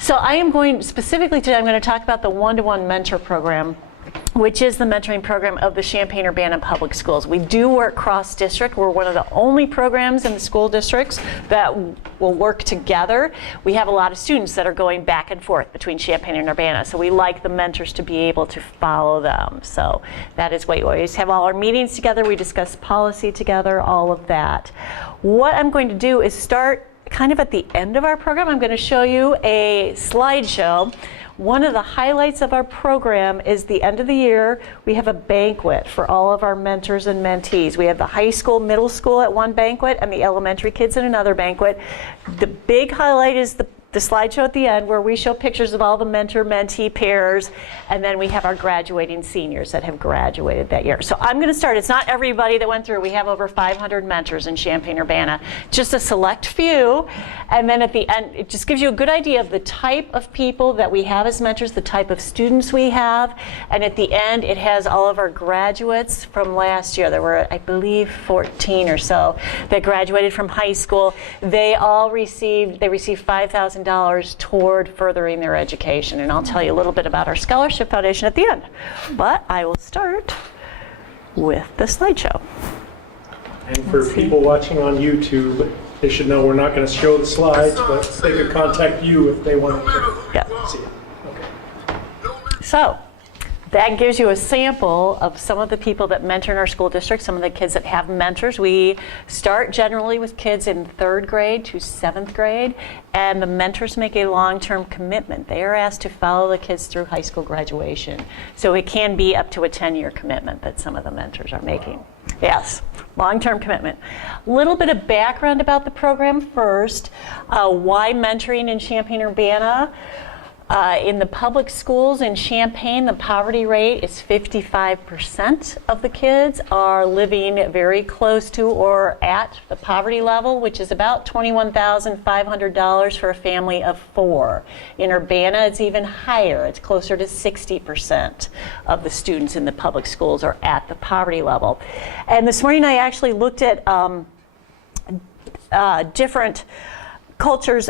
So I am going, specifically today, I'm going to talk about the one-to-one mentor program, which is the mentoring program of the Champaign-Urbana Public Schools. We do work cross-district. We're one of the only programs in the school districts that will work together. We have a lot of students that are going back and forth between Champaign and Urbana, so we like the mentors to be able to follow them. So that is why we always have all our meetings together. We discuss policy together, all of that. What I'm going to do is start kind of at the end of our program. I'm going to show you a slideshow. One of the highlights of our program is the end of the year, we have a banquet for all of our mentors and mentees. We have the high school, middle school at one banquet, and the elementary kids at another banquet. The big highlight is the slideshow at the end, where we show pictures of all the mentor-mentee pairs, and then we have our graduating seniors that have graduated that year. So I'm going to start. It's not everybody that went through. We have over 500 mentors in Champaign-Urbana, just a select few. And then at the end, it just gives you a good idea of the type of people that we have as mentors, the type of students we have. And at the end, it has all of our graduates from last year. There were, I believe, 14 or so that graduated from high school. They all received $5,000 toward furthering their education. And I'll tell you a little bit about our Scholarship Foundation at the end. But I will start with the slideshow. And for people watching on YouTube, they should know we're not going to show the slides, but they could contact you if they want to see it. Okay. So that gives you a sample of some of the people that mentor in our school district, some of the kids that have mentors. We start generally with kids in 3rd grade to 7th grade, and the mentors make a long-term commitment. They are asked to follow the kids through high school graduation. So it can be up to a 10-year commitment that some of the mentors are making. Yes, long-term commitment. A little bit of background about the program first. Why mentoring in Champaign-Urbana? In the public schools in Champaign, the poverty rate is 55% of the kids are living very close to or at the poverty level, which is about $21,500 for a family of 4. In Urbana, it's even higher. It's closer to 60% of the students in the public schools are at the poverty level. And this morning I actually looked at different cultures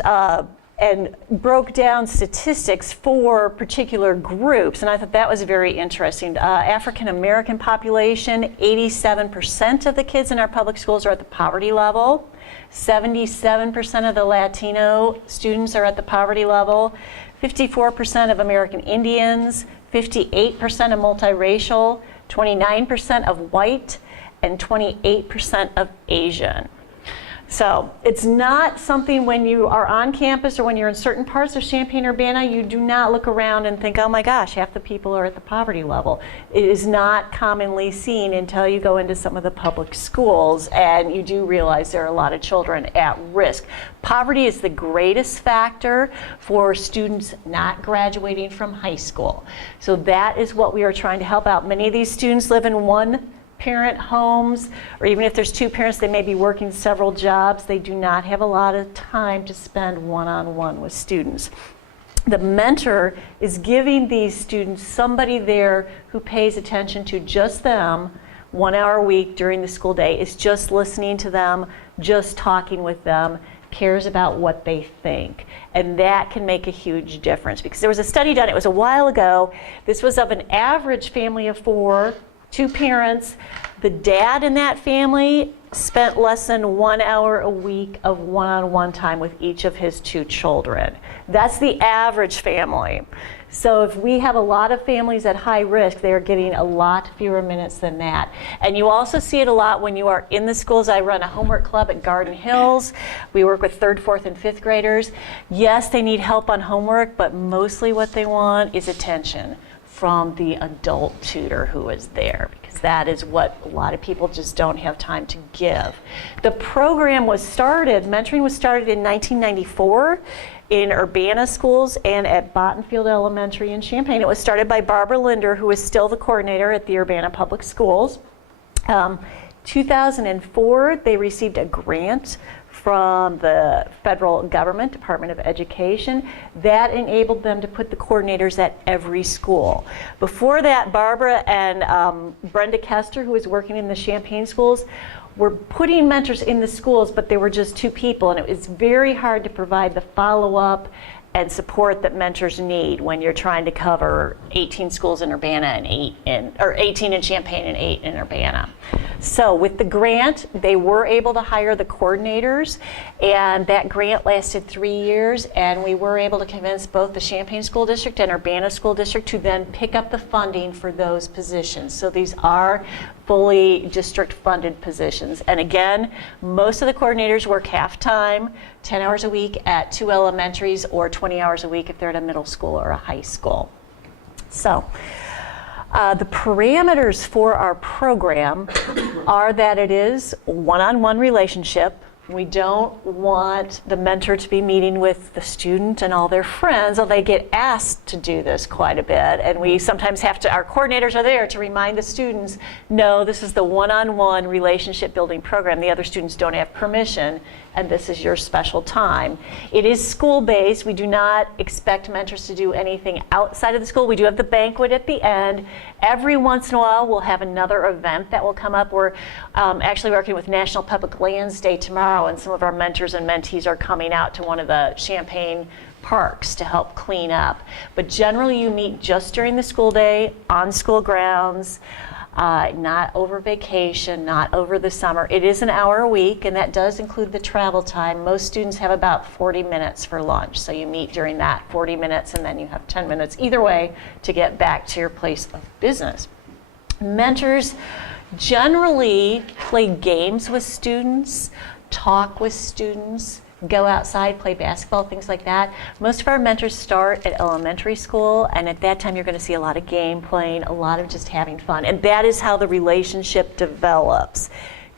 and broke down statistics for particular groups, and I thought that was very interesting. African American population, 87% of the kids in our public schools are at the poverty level. 77% of the Latino students are at the poverty level. 54% of American Indians, 58% of multiracial, 29% of white, and 28% of Asian. So it's not something when you are on campus or when you're in certain parts of Champaign-Urbana, you do not look around and think, oh my gosh, half the people are at the poverty level. It is not commonly seen until you go into some of the public schools and you do realize there are a lot of children at risk. Poverty is the greatest factor for students not graduating from high school. So that is what we are trying to help out. Many of these students live in one-parent homes, or even if there's 2 parents, they may be working several jobs. They do not have a lot of time to spend one-on-one with students. The mentor is giving these students somebody there who pays attention to just them 1 hour a week during the school day, is just listening to them, just talking with them, cares about what they think. And that can make a huge difference, because there was a study done, it was a while ago, this was of an average family of 4, 2 parents. The dad in that family spent less than 1 hour a week of one-on-one time with each of his 2 children. That's the average family. So if we have a lot of families at high risk, they are getting a lot fewer minutes than that. And you also see it a lot when you are in the schools. I run a homework club at Garden Hills. We work with 3rd, 4th, and 5th graders. Yes, they need help on homework, but mostly what they want is attention from the adult tutor who is there, because that is what a lot of people just don't have time to give. The program was started, mentoring was started in 1994 in Urbana schools and at Bottenfield Elementary in Champaign. It was started by Barbara Linder, who is still the coordinator at the Urbana Public Schools. 2004, they received a grant from the federal government, Department of Education, that enabled them to put the coordinators at every school. Before that, Barbara and Brenda Kester, who was working in the Champaign schools, were putting mentors in the schools, but there were just 2 people, and it was very hard to provide the follow-up and support that mentors need when you're trying to cover 18 schools in Urbana and 18 in Champaign and 8 in Urbana. So with the grant, they were able to hire the coordinators, and that grant lasted 3 years, and we were able to convince both the Champaign School District and Urbana School District to then pick up the funding for those positions. So these are fully district funded positions. And again, most of the coordinators work half-time, 10 hours a week at 2 elementaries, or 20 hours a week if they're at a middle school or a high school. So the parameters for our program are that it is one-on-one relationship. We don't want the mentor to be meeting with the student and all their friends, although they get asked to do this quite a bit. And we sometimes have to, our coordinators are there to remind the students, no, this is the one-on-one relationship building program. The other students don't have permission, and this is your special time. It is school-based. We do not expect mentors to do anything outside of the school. We do have the banquet at the end. Every once in a while, we'll have another event that will come up. We're actually working with National Public Lands Day tomorrow, and some of our mentors and mentees are coming out to one of the Champaign parks to help clean up. But generally, you meet just during the school day, on school grounds, not over vacation, not over the summer. It is an hour a week, and that does include the travel time. Most students have about 40 minutes for lunch, so you meet during that 40 minutes, and then you have 10 minutes either way to get back to your place of business. Mentors generally play games with students, talk with students, go outside, play basketball, things like that. Most of our mentors start at elementary school, and at that time you're going to see a lot of game playing, a lot of just having fun, and that is how the relationship develops.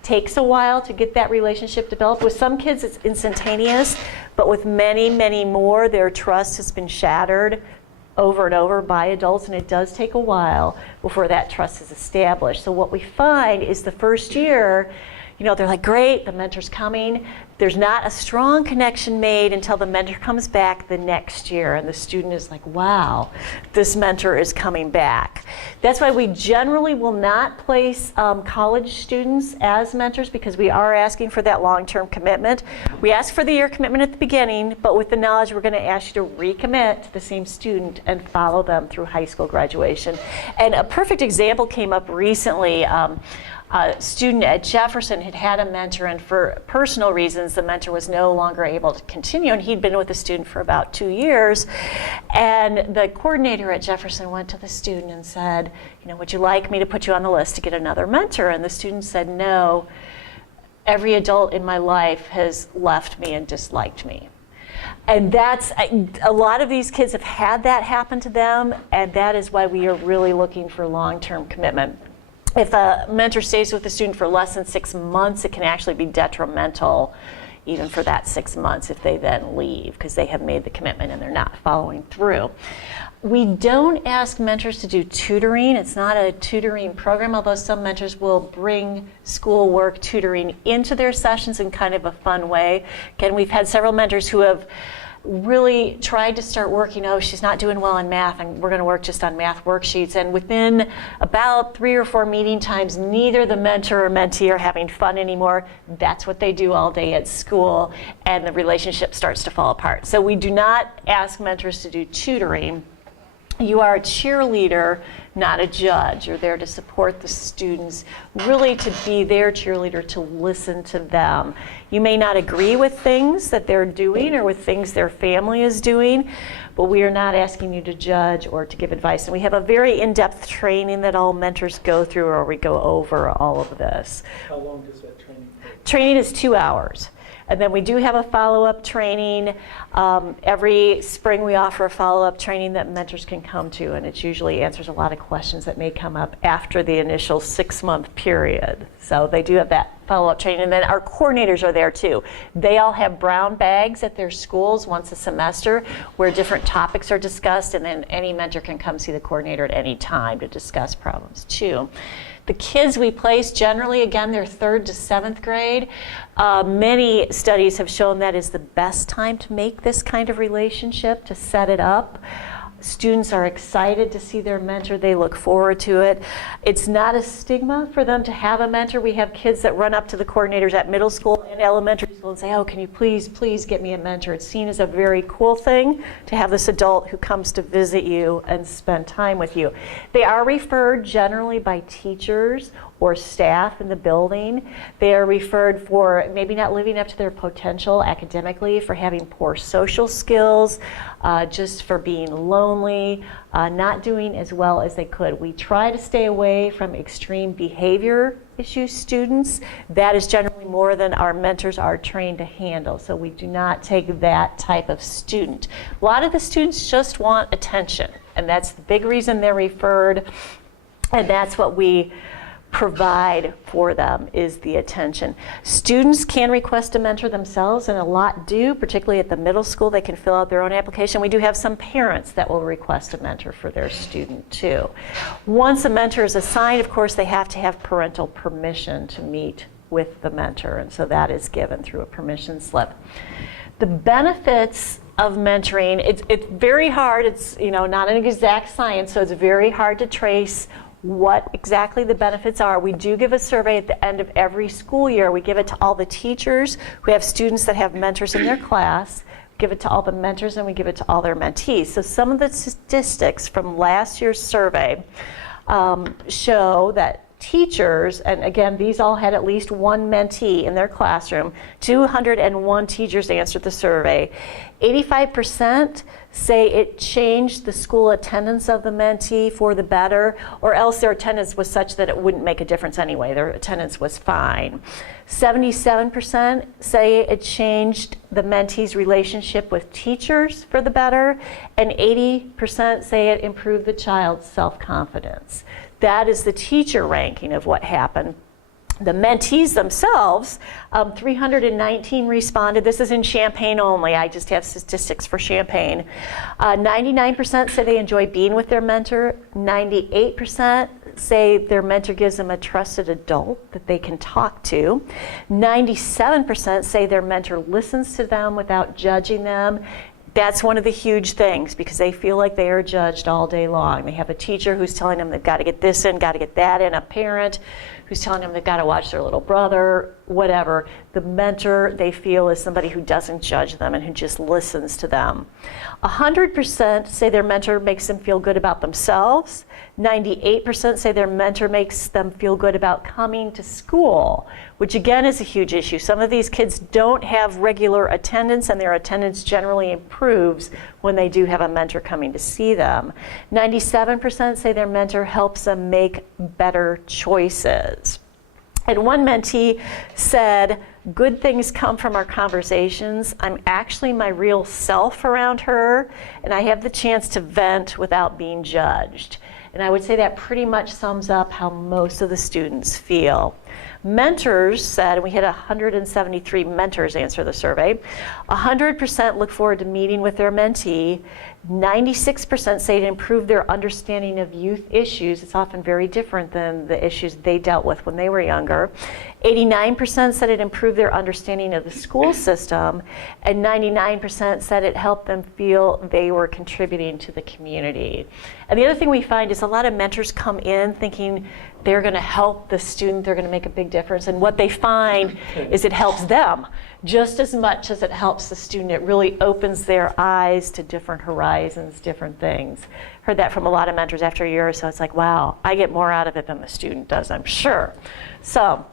Takes a while to get that relationship developed. With some kids it's instantaneous, but with many, many more, their trust has been shattered over and over by adults, and it does take a while before that trust is established. So what we find is the first year, you know, they're like, great, the mentor's coming. There's not a strong connection made until the mentor comes back the next year, and the student is like, wow, this mentor is coming back. That's why we generally will not place college students as mentors, because we are asking for that long-term commitment. We ask for the year commitment at the beginning, but with the knowledge we're going to ask you to recommit to the same student and follow them through high school graduation. And a perfect example came up recently. A student at Jefferson had a mentor, and for personal reasons, the mentor was no longer able to continue, and he'd been with the student for about 2 years. And the coordinator at Jefferson went to the student and said, you know, would you like me to put you on the list to get another mentor? And the student said, no, every adult in my life has left me and disliked me. And that's, a lot of these kids have had that happen to them, and that is why we are really looking for long-term commitment. If a mentor stays with the student for less than 6 months, it can actually be detrimental even for that 6 months if they then leave, because they have made the commitment and they're not following through. We don't ask mentors to do tutoring. It's not a tutoring program, although some mentors will bring schoolwork tutoring into their sessions in kind of a fun way. Again, we've had several mentors who have really tried to start working, oh, she's not doing well in math, and we're going to work just on math worksheets. And within about 3 or 4 meeting times, neither the mentor or mentee are having fun anymore. That's what they do all day at school, and the relationship starts to fall apart. So we do not ask mentors to do tutoring. You are a cheerleader, not a judge. You're there to support the students, really to be their cheerleader, to listen to them. You may not agree with things that they're doing or with things their family is doing, but we are not asking you to judge or to give advice. And we have a very in-depth training that all mentors go through, where we go over all of this. How long does that training take? Training is 2 hours. And then we do have a follow-up training. Every spring we offer a follow-up training that mentors can come to, and it usually answers a lot of questions that may come up after the initial 6-month period. So they do have that follow-up training, and then our coordinators are there too. They all have brown bags at their schools once a semester where different topics are discussed, and then any mentor can come see the coordinator at any time to discuss problems too. The kids we place, generally, again, they're 3rd to 7th grade. Many studies have shown that is the best time to make this kind of relationship, to set it up. Students are excited to see their mentor. They look forward to it. It's not a stigma for them to have a mentor. We have kids that run up to the coordinators at middle school and elementary school and say, oh, can you please get me a mentor? It's seen as a very cool thing to have this adult who comes to visit you and spend time with you. They are referred generally by teachers or staff in the building. They are referred for maybe not living up to their potential academically, for having poor social skills, just for being lonely, not doing as well as they could. We try to stay away from extreme behavior issue students. That is generally more than our mentors are trained to handle. So we do not take that type of student. A lot of the students just want attention, and that's the big reason they're referred, and that's what we provide for them, is the attention. Students can request a mentor themselves, and a lot do, particularly at the middle school. They can fill out their own application. We do have some parents that will request a mentor for their student too. Once a mentor is assigned, of course, they have to have parental permission to meet with the mentor, and so that is given through a permission slip. The benefits of mentoring, it's very hard. It's not an exact science, so it's very hard to trace what exactly the benefits are. We do give a survey at the end of every school year. We give it to all the teachers who have students that have mentors in their class, give it to all the mentors, and we give it to all their mentees. So some of the statistics from last year's survey show that teachers, and again, these all had at least one mentee in their classroom. 201 teachers answered the survey. 85% say it changed the school attendance of the mentee for the better, or else their attendance was such that it wouldn't make a difference anyway. Their attendance was fine. 77% say it changed the mentee's relationship with teachers for the better, and 80% say it improved the child's self-confidence. That is the teacher ranking of what happened. The mentees themselves, 319 responded. This is in Champaign only. I just have statistics for Champaign. 99% say they enjoy being with their mentor. 98% say their mentor gives them a trusted adult that they can talk to. 97% say their mentor listens to them without judging them. That's one of the huge things, because they feel like they are judged all day long. They have a teacher who's telling them they've got to get this in, got to get that in, a parent who's telling them they've got to watch their little brother, whatever. The mentor, they feel, is somebody who doesn't judge them and who just listens to them. 100% say their mentor makes them feel good about themselves. 98% say their mentor makes them feel good about coming to school, which again is a huge issue. Some of these kids don't have regular attendance, and their attendance generally improves when they do have a mentor coming to see them. 97% say their mentor helps them make better choices. And one mentee said, good things come from our conversations. I'm actually my real self around her, and I have the chance to vent without being judged. And I would say that pretty much sums up how most of the students feel. Mentors said, and we had 173 mentors answer the survey, 100% look forward to meeting with their mentee. 96% say it improved their understanding of youth issues. It's often very different than the issues they dealt with when they were younger. 89% said it improved their understanding of the school system, and 99% said it helped them feel they were contributing to the community. And the other thing we find is a lot of mentors come in thinking they're going to help the student, they're going to make a big difference, and what they find is it helps them just as much as it helps the student. It really opens their eyes to different horizons, different things. Heard that from a lot of mentors after a year or so. It's like, wow, I get more out of it than the student does, I'm sure. So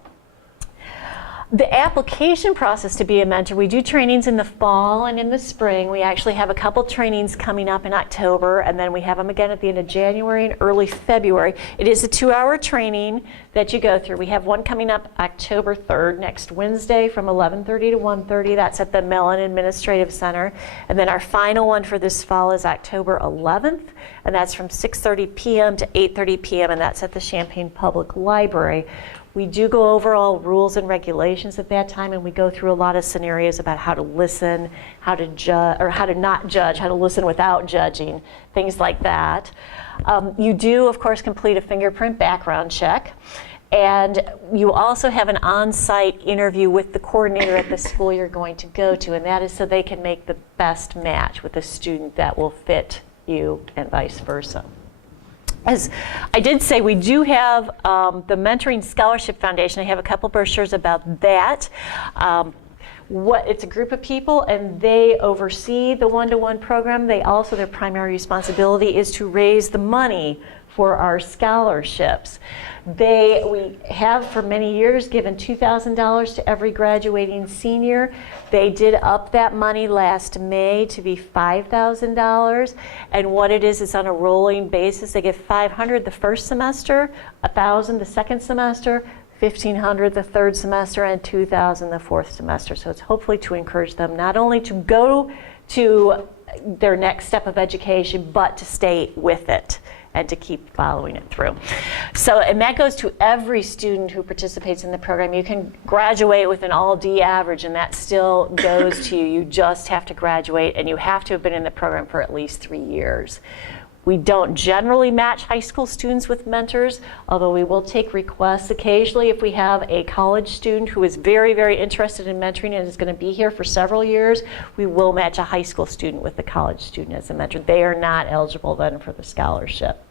the application process to be a mentor, we do trainings in the fall and in the spring. We actually have a couple trainings coming up in October, and then we have them again at the end of January and early February. It is a 2-hour training that you go through. We have one coming up October 3rd, next Wednesday from 11:30 to 1:30. That's at the Mellon Administrative Center. And then our final one for this fall is October 11th, and that's from 6:30 p.m. to 8:30 p.m., and that's at the Champaign Public Library. We do go over all rules and regulations at that time, and we go through a lot of scenarios about how to listen, how to judge, or how to not judge, how to listen without judging, things like that. You do, of course, complete a fingerprint background check, and you also have an on-site interview with the coordinator at the school you're going to go to, and that is so they can make the best match with a student that will fit you and vice versa. As I did say, we do have the Mentoring Scholarship Foundation. I have a couple brochures about that. It's a group of people, and they oversee the one-to-one program. Their primary responsibility is to raise the money for our scholarships. We have for many years given $2,000 to every graduating senior. They did up that money last May to be $5,000. And what it is, it's on a rolling basis. They get $500 the first semester, $1,000 the second semester, $1,500 the third semester, and $2,000 the fourth semester. So it's hopefully to encourage them not only to go to their next step of education, but to stay with it and to keep following it through. So, and that goes to every student who participates in the program. You can graduate with an all-D average, and that still goes to you. You just have to graduate, and you have to have been in the program for at least 3 years. We don't generally match high school students with mentors, although we will take requests occasionally if we have a college student who is very, very interested in mentoring and is going to be here for several years. We will match a high school student with a college student as a mentor. They are not eligible then for the scholarship.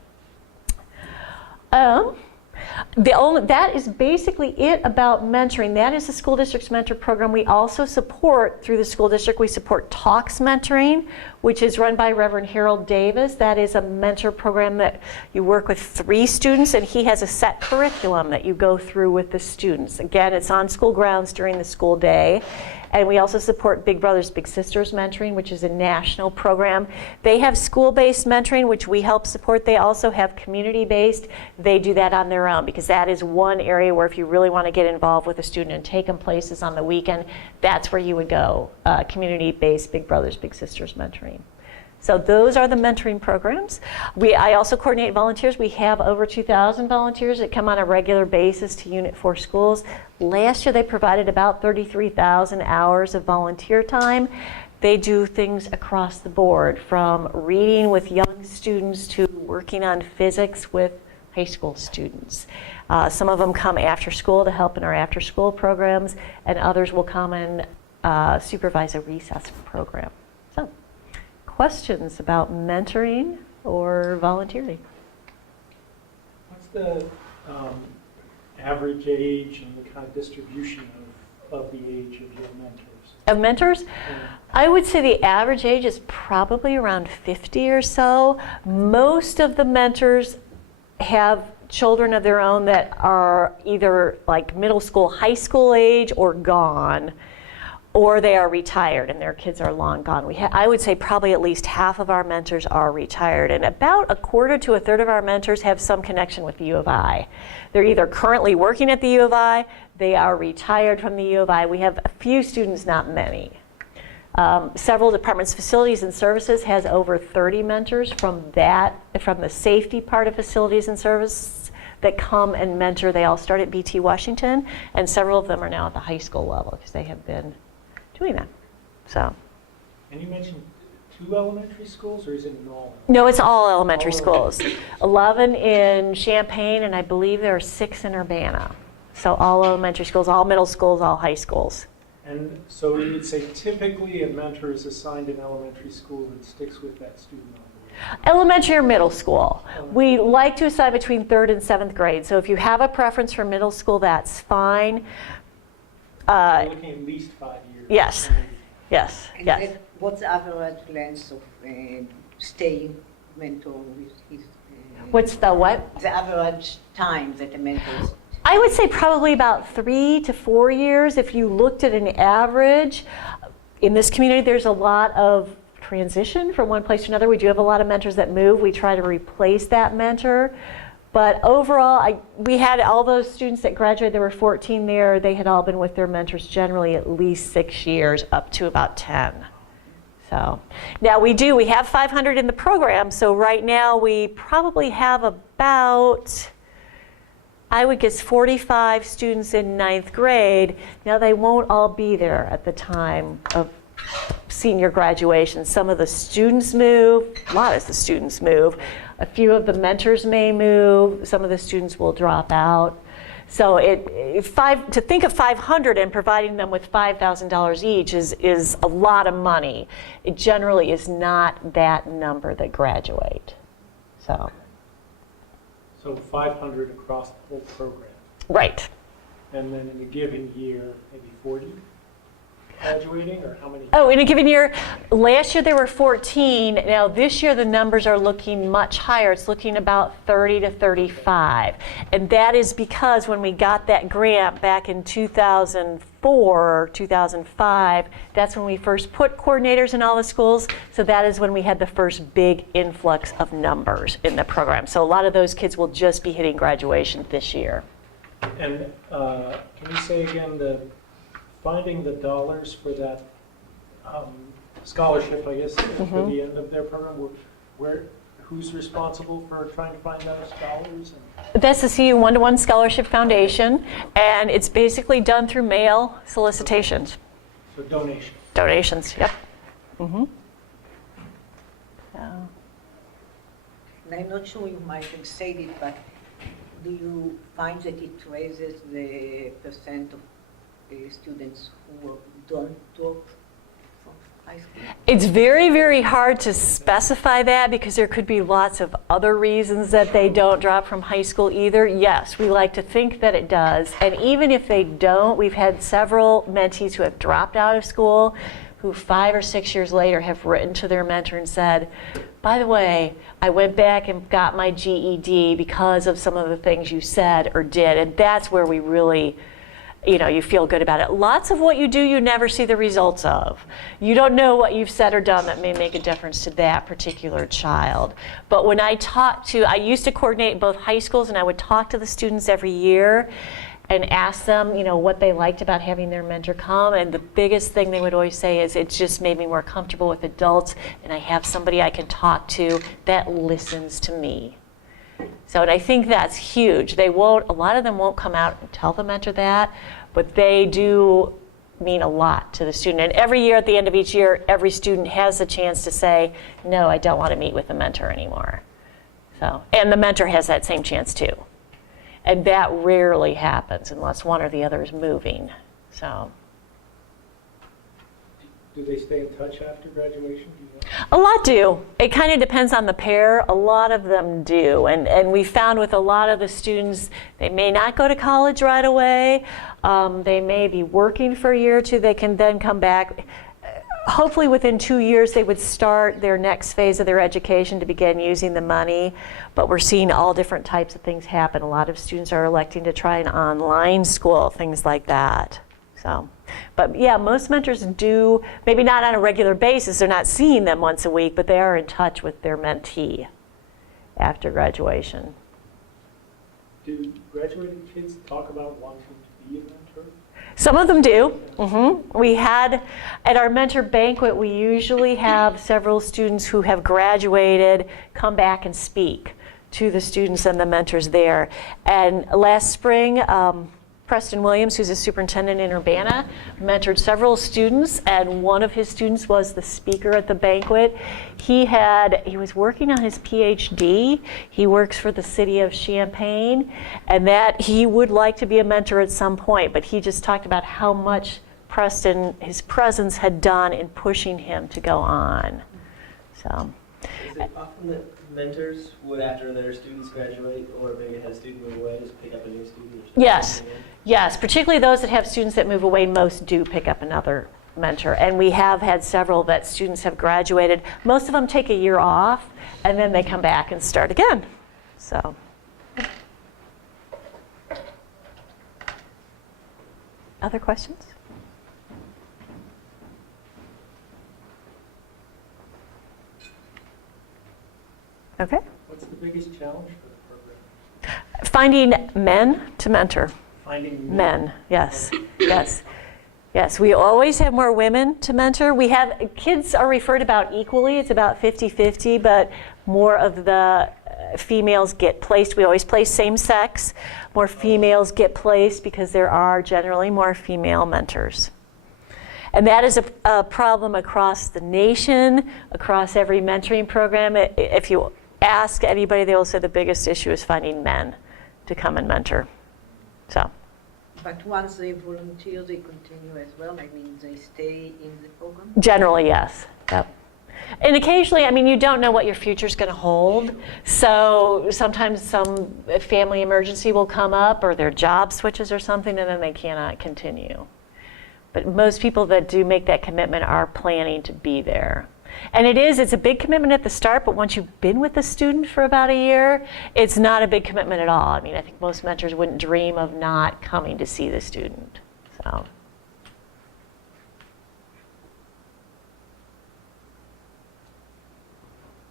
That is basically it about mentoring. That is the school district's mentor program. We also support, through the school district, we support Talks Mentoring, which is run by Reverend Harold Davis. That is a mentor program that you work with 3 students, and he has a set curriculum that you go through with the students. Again, it's on school grounds during the school day. And we also support Big Brothers Big Sisters Mentoring, which is a national program. They have school-based mentoring, which we help support. They also have community-based. They do that on their own, because that is one area where if you really want to get involved with a student and take them places on the weekend, that's where you would go, community-based Big Brothers Big Sisters Mentoring. So those are the mentoring programs. I also coordinate volunteers. We have over 2,000 volunteers that come on a regular basis to Unit 4 schools. Last year they provided about 33,000 hours of volunteer time. They do things across the board, from reading with young students to working on physics with high school students. Some of them come after school to help in our after school programs, and others will come and supervise a recess program. So, questions about mentoring or volunteering? What's the average age and the kind of distribution of the age of your mentors? Of mentors? Yeah. I would say the average age is probably around 50 or so. Most of the mentors have children of their own that are either like middle school, high school age, or gone, or they are retired and their kids are long gone. I would say probably at least half of our mentors are retired, and about 1/4 to 1/3 of our mentors have some connection with the U of I. They're either currently working at the U of I, they are retired from the U of I. We have a few students, not many. Several departments, facilities and services has over 30 mentors from the safety part of facilities and services that come and mentor. They all start at BT Washington, and several of them are now at the high school level because they have been doing that. So. And you mentioned 2 elementary schools, or is it in all? No, it's all elementary schools. 11 in Champaign, and I believe there are 6 in Urbana. So all elementary schools, all middle schools, all high schools. And so you would say typically a mentor is assigned in elementary school and sticks with that student on the way. Elementary or middle school. We like to assign between 3rd and 7th grade. So if you have a preference for middle school, that's fine. You're looking at least 5 years. Yes, yes, And yes. what's the average length of staying mentor with his? What's the what? The average time that a mentor is. I would say probably about 3 to 4 years. If you looked at an average, in this community there's a lot of transition from one place to another. We do have a lot of mentors that move. We try to replace that mentor. But overall, we had all those students that graduated, there were 14 there, they had all been with their mentors generally at least 6 years, up to about 10. So now we have 500 in the program, so right now we probably have about, I would guess 45 students in 9th grade. Now they won't all be there at the time of senior graduation. Some of the students move, a lot of the students move. A few of the mentors may move, some of the students will drop out. So to think of 500 and providing them with $5,000 each is a lot of money. It generally is not that number that graduate. So 500 across the whole program. right. And then in a given year, maybe 40 graduating, or how many? Oh, in a given year, last year there were 14. Now this year the numbers are looking much higher. It's looking about 30 to 35. And that is because when we got that grant back in 2004, 2005, that's when we first put coordinators in all the schools. So that is when we had the first big influx of numbers in the program. So a lot of those kids will just be hitting graduation this year. And can you say again, finding the dollars for that scholarship, I guess, for the end of their program, who's responsible for trying to find those dollars? That's the CU One-to-One Scholarship Foundation, and it's basically done through mail solicitations. So donation. Donations, yep. And I'm not sure you might have said it, but do you find that it raises the percent of students who don't drop from high school? It's very, very hard to specify that because there could be lots of other reasons that they don't drop from high school either. Yes, we like to think that it does. And even if they don't, we've had several mentees who have dropped out of school who 5 or 6 years later have written to their mentor and said, by the way, I went back and got my GED because of some of the things you said or did. And that's where we really, you feel good about it. Lots of what you do, you never see the results of. You don't know what you've said or done that may make a difference to that particular child. But when I used to coordinate both high schools, and I would talk to the students every year and ask them, what they liked about having their mentor come. And the biggest thing they would always say is, it just made me more comfortable with adults, and I have somebody I can talk to that listens to me. So, and I think that's huge. A lot of them won't come out and tell the mentor that, but they do mean a lot to the student. And every year, at the end of each year, every student has the chance to say, no, I don't want to meet with the mentor anymore. So, and the mentor has that same chance too. And that rarely happens unless one or the other is moving. So. Do they stay in touch after graduation? Do you know? A lot do. It kind of depends on the pair. A lot of them do. And we found with a lot of the students, they may not go to college right away. They may be working for a year or two. They can then come back. Hopefully within 2 years, they would start their next phase of their education to begin using the money. But we're seeing all different types of things happen. A lot of students are electing to try an online school, things like that. So, but yeah, most mentors do, maybe not on a regular basis, they're not seeing them once a week, but they are in touch with their mentee after graduation. Do graduating kids talk about wanting to be a mentor? Some of them do. We had, at our mentor banquet, we usually have several students who have graduated come back and speak to the students and the mentors there. And last spring, Preston Williams, who's a superintendent in Urbana, mentored several students, and one of his students was the speaker at the banquet. He was working on his PhD. He works for the city of Champaign, and that he would like to be a mentor at some point, but he just talked about how much Preston, his presence had done in pushing him to go on. So. Is it often that mentors would, after their students graduate, or maybe had a student move away, just pick up a new student? Or Yes, particularly those that have students that move away, most do pick up another mentor. And we have had several that students have graduated. Most of them take a year off, and then they come back and start again. So. Other questions? Okay. What's the biggest challenge for the program? Finding men to mentor. Finding Men, yes, yes. Yes, we always have more women to mentor. We have, kids are referred about equally, it's about 50-50, but more of the females get placed. We always place same sex. More females get placed because there are generally more female mentors. And that is a problem across the nation, across every mentoring program. If you ask anybody, they will say the biggest issue is finding men to come and mentor. So. But once they volunteer, they continue as well? I mean, they stay in the program? Generally, yes. Yep. And occasionally, I mean, you don't know what your future's going to hold. So sometimes some family emergency will come up or their job switches or something, and then they cannot continue. But most people that do make that commitment are planning to be there. And it's a big commitment at the start, but once you've been with the student for about a year, it's not a big commitment at all. I mean, I think most mentors wouldn't dream of not coming to see the student. So.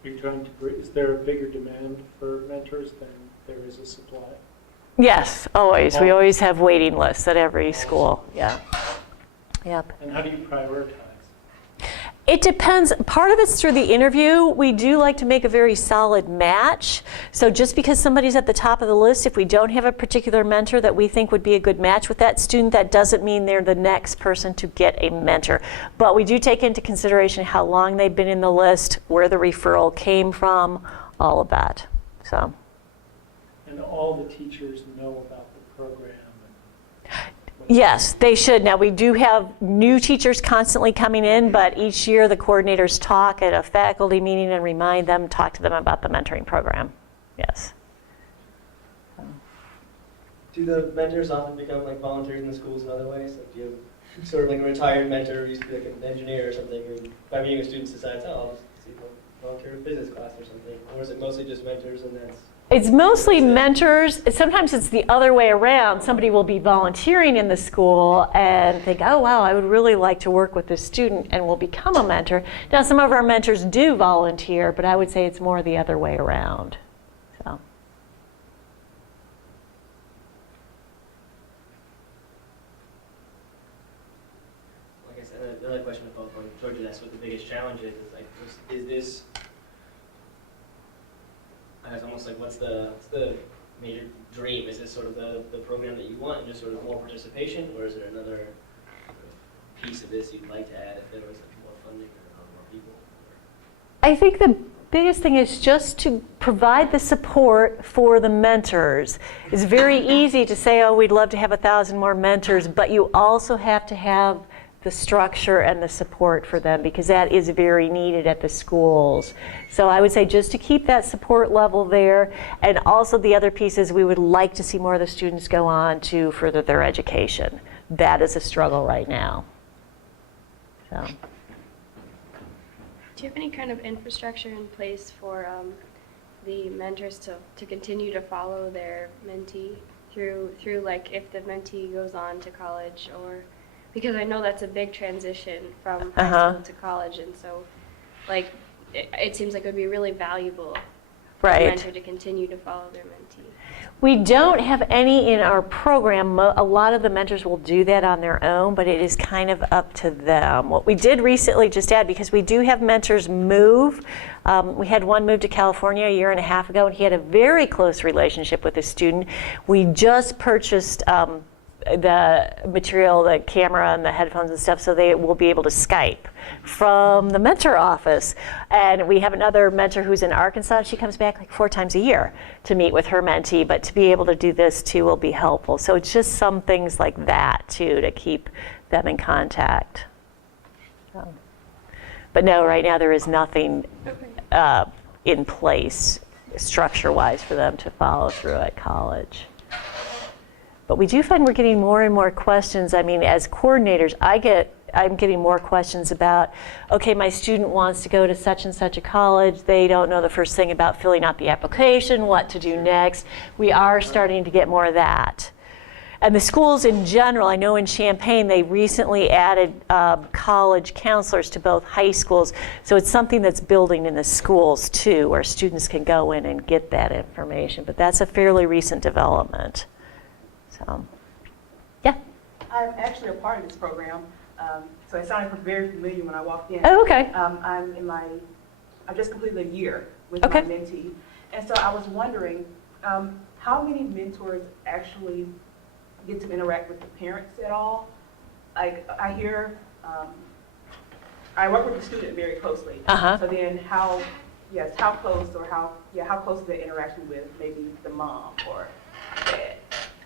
Is there a bigger demand for mentors than there is a supply? Yes, always. We always have waiting lists at every school. Yeah. Yep. And how do you prioritize? It depends. Part of it's through the interview. We do like to make a very solid match. So just because somebody's at the top of the list, if we don't have a particular mentor that we think would be a good match with that student, that doesn't mean they're the next person to get a mentor. But we do take into consideration how long they've been in the list, where the referral came from, all of that. So. And all the teachers know about the program? Yes, they should. Now, we do have new teachers constantly coming in, but each year the coordinators talk at a faculty meeting and remind them, talk to them about the mentoring program. Yes. Do the mentors often become like volunteers in the schools in other ways? Like, do you have sort of like a retired mentor who used to be like an engineer or something, and by meeting a student decides, oh, I'll just see volunteer in business class or something? Or is it mostly just mentors and that's... It's mostly mentors. Sometimes it's the other way around. Somebody will be volunteering in the school and think, oh, wow, I would really like to work with this student, and will become a mentor. Now, some of our mentors do volunteer, but I would say it's more the other way around. So. Like I said, another question about when Georgia asked what the biggest challenge is like, is this... It's almost like what's the major dream? Is this sort of the program that you want and just sort of more participation, or is there another sort of piece of this you'd like to add if there was like more funding or more people? I think the biggest thing is just to provide the support for the mentors. It's very easy to say, oh, we'd love to have 1,000 more mentors, but you also have to have the structure and the support for them, because that is very needed at the schools. So I would say just to keep that support level there, and also the other piece is we would like to see more of the students go on to further their education. That is a struggle right now. So. Do you have any kind of infrastructure in place for the mentors to continue to follow their mentee through like if the mentee goes on to college, or because I know that's a big transition from high school to college, and so like it seems like it would be really valuable for the mentor to continue to follow their mentee. We don't have any in our program. A lot of the mentors will do that on their own, but it is kind of up to them. What we did recently, just add, because we do have mentors move. We had one move to California a year and a half ago, and he had a very close relationship with a student. We just purchased the material, the camera and the headphones and stuff, so they will be able to Skype from the mentor office. And we have another mentor who's in Arkansas. She comes back like 4 times a year to meet with her mentee, but to be able to do this too will be helpful. So it's just some things like that too to keep them in contact. So. But no, right now there is nothing in place structure-wise for them to follow through at college. But we do find we're getting more and more questions. I mean, as coordinators, I'm getting more questions about, okay, my student wants to go to such and such a college. They don't know the first thing about filling out the application, what to do next. We are starting to get more of that. And the schools in general, I know in Champaign, they recently added college counselors to both high schools. So it's something that's building in the schools too, where students can go in and get that information. But that's a fairly recent development. So, yeah. I'm actually a part of this program, so it sounded very familiar when I walked in. Oh, okay. I just completed a year with my mentee, and so I was wondering how many mentors actually get to interact with the parents at all? Like I hear, I work with the student very closely. So then how close is the interaction with maybe the mom or dad?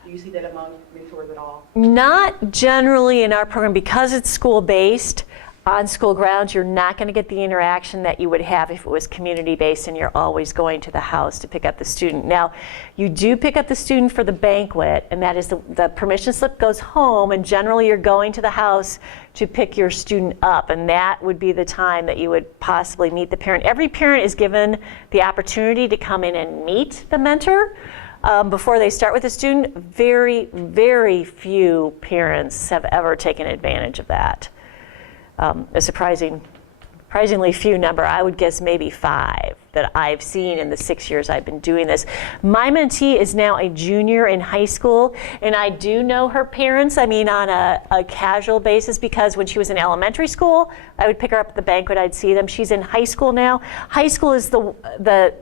Do you see that among mentors at all? Not generally in our program because it's school-based. On school grounds, you're not going to get the interaction that you would have if it was community-based and you're always going to the house to pick up the student. Now, you do pick up the student for the banquet, and that is the permission slip goes home, and generally you're going to the house to pick your student up, and that would be the time that you would possibly meet the parent. Every parent is given the opportunity to come in and meet the mentor before they start with the student. Very, very few parents have ever taken advantage of that. A surprisingly few number. I would guess maybe 5 that I've seen in the 6 years I've been doing this. My mentee is now a junior in high school, and I do know her parents, I mean on a casual basis, because when she was in elementary school, I would pick her up at the banquet, I'd see them. She's in high school now. High school is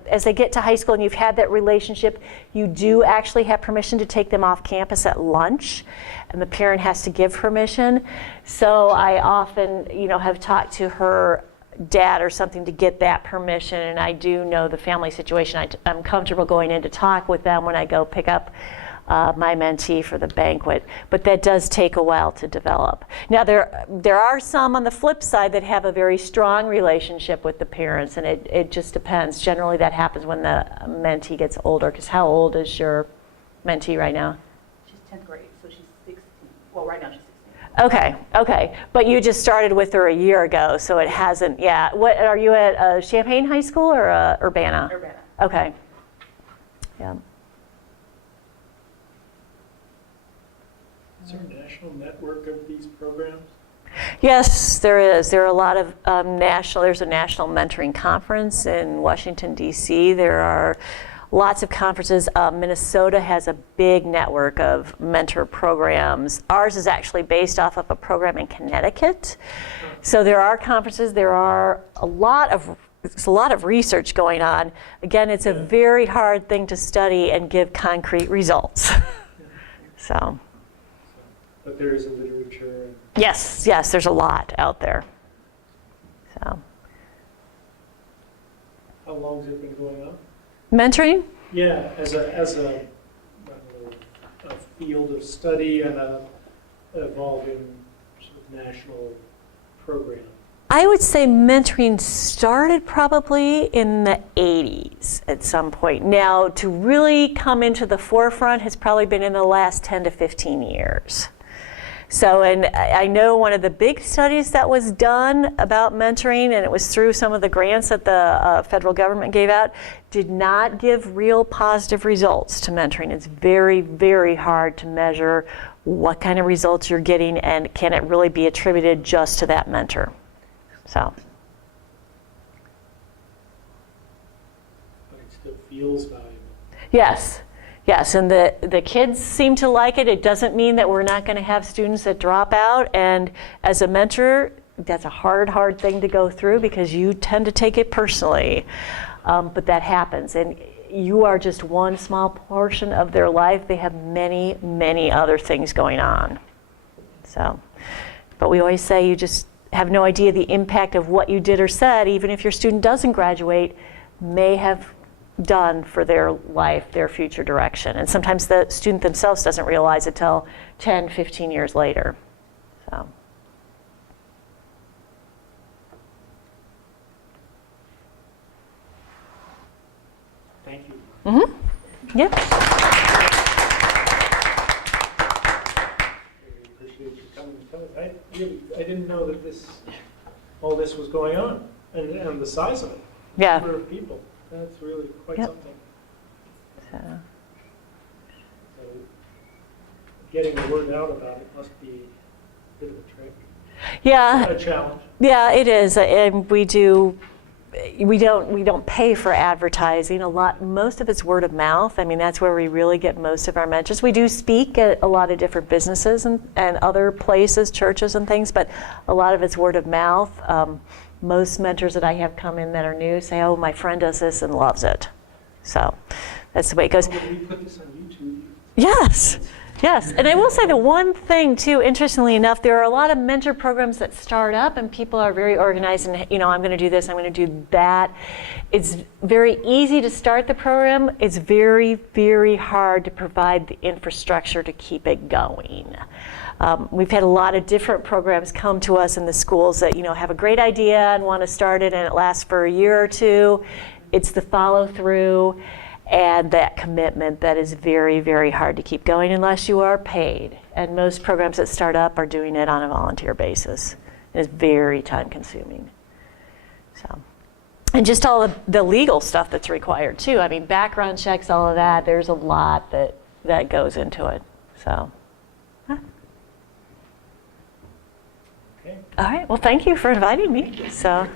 as they get to high school and you've had that relationship, you do actually have permission to take them off campus at lunch, and the parent has to give permission. So I often, have talked to her dad or something to get that permission, and I do know the family situation. I'm comfortable going in to talk with them when I go pick up my mentee for the banquet, but that does take a while to develop. Now there are some on the flip side that have a very strong relationship with the parents, and it just depends. Generally that happens when the mentee gets older, because how old is your mentee right now? She's 10th grade, so she's 16. Well, right now she's 16. Okay. But you just started with her a year ago, so it hasn't, yeah. What, are you at Champaign High School or Urbana? Urbana. Okay. Yeah. Is there a national network of these programs? Yes, there is. There are a lot of there's a national mentoring conference in Washington, D.C. There are lots of conferences. Minnesota has a big network of mentor programs. Ours is actually based off of a program in Connecticut. So there are conferences. There are a lot of research going on. Again, it's a very hard thing to study and give concrete results. So. But there is a literature. Yes, there's a lot out there. So. How long has it been going on? Mentoring? Yeah, as a field of study and a evolving sort of national program. I would say mentoring started probably in the 80s at some point. Now, to really come into the forefront has probably been in the last 10 to 15 years. So, and I know one of the big studies that was done about mentoring, and it was through some of the grants that the federal government gave out, did not give real positive results to mentoring. It's very, very hard to measure what kind of results you're getting, and can it really be attributed just to that mentor. So. But it still feels valuable. Yes, and the kids seem to like it. It doesn't mean that we're not going to have students that drop out, and as a mentor, that's a hard thing to go through because you tend to take it personally, but that happens, and you are just one small portion of their life. They have many, many other things going on. So, but we always say you just have no idea the impact of what you did or said, even if your student doesn't graduate, may have done for their life, their future direction. And sometimes the student themselves doesn't realize it till 10, 15 years later. So. Thank you. Mm-hmm. Yep. Really appreciate you coming to tell us. I didn't know that all this was going on, and the size of it. Yeah. Number of people. That's really quite something. So. So getting the word out about it must be a bit of a trick. Yeah. A challenge. Yeah, it is, and we don't pay for advertising. Most of it's word of mouth. I mean, that's where we really get most of our mentors. We do speak at a lot of different businesses and other places, churches and things, but a lot of it's word of mouth. Most mentors that I have come in that are new say, "Oh, my friend does this and loves it." So that's the way it goes. Will we put this on YouTube? Yes. Yes, and I will say the one thing too, interestingly enough, there are a lot of mentor programs that start up and people are very organized and, I'm going to do this, I'm going to do that. It's very easy to start the program. It's very, very hard to provide the infrastructure to keep it going. We've had a lot of different programs come to us in the schools that, have a great idea and want to start it and it lasts for a year or two. It's the follow through and that commitment that is very, very hard to keep going unless you are paid. And most programs that start up are doing it on a volunteer basis. It's very time consuming. So, and just all of the legal stuff that's required too. I mean, background checks, all of that, there's a lot that goes into it. So, Okay. all right, well, thank you for inviting me. So.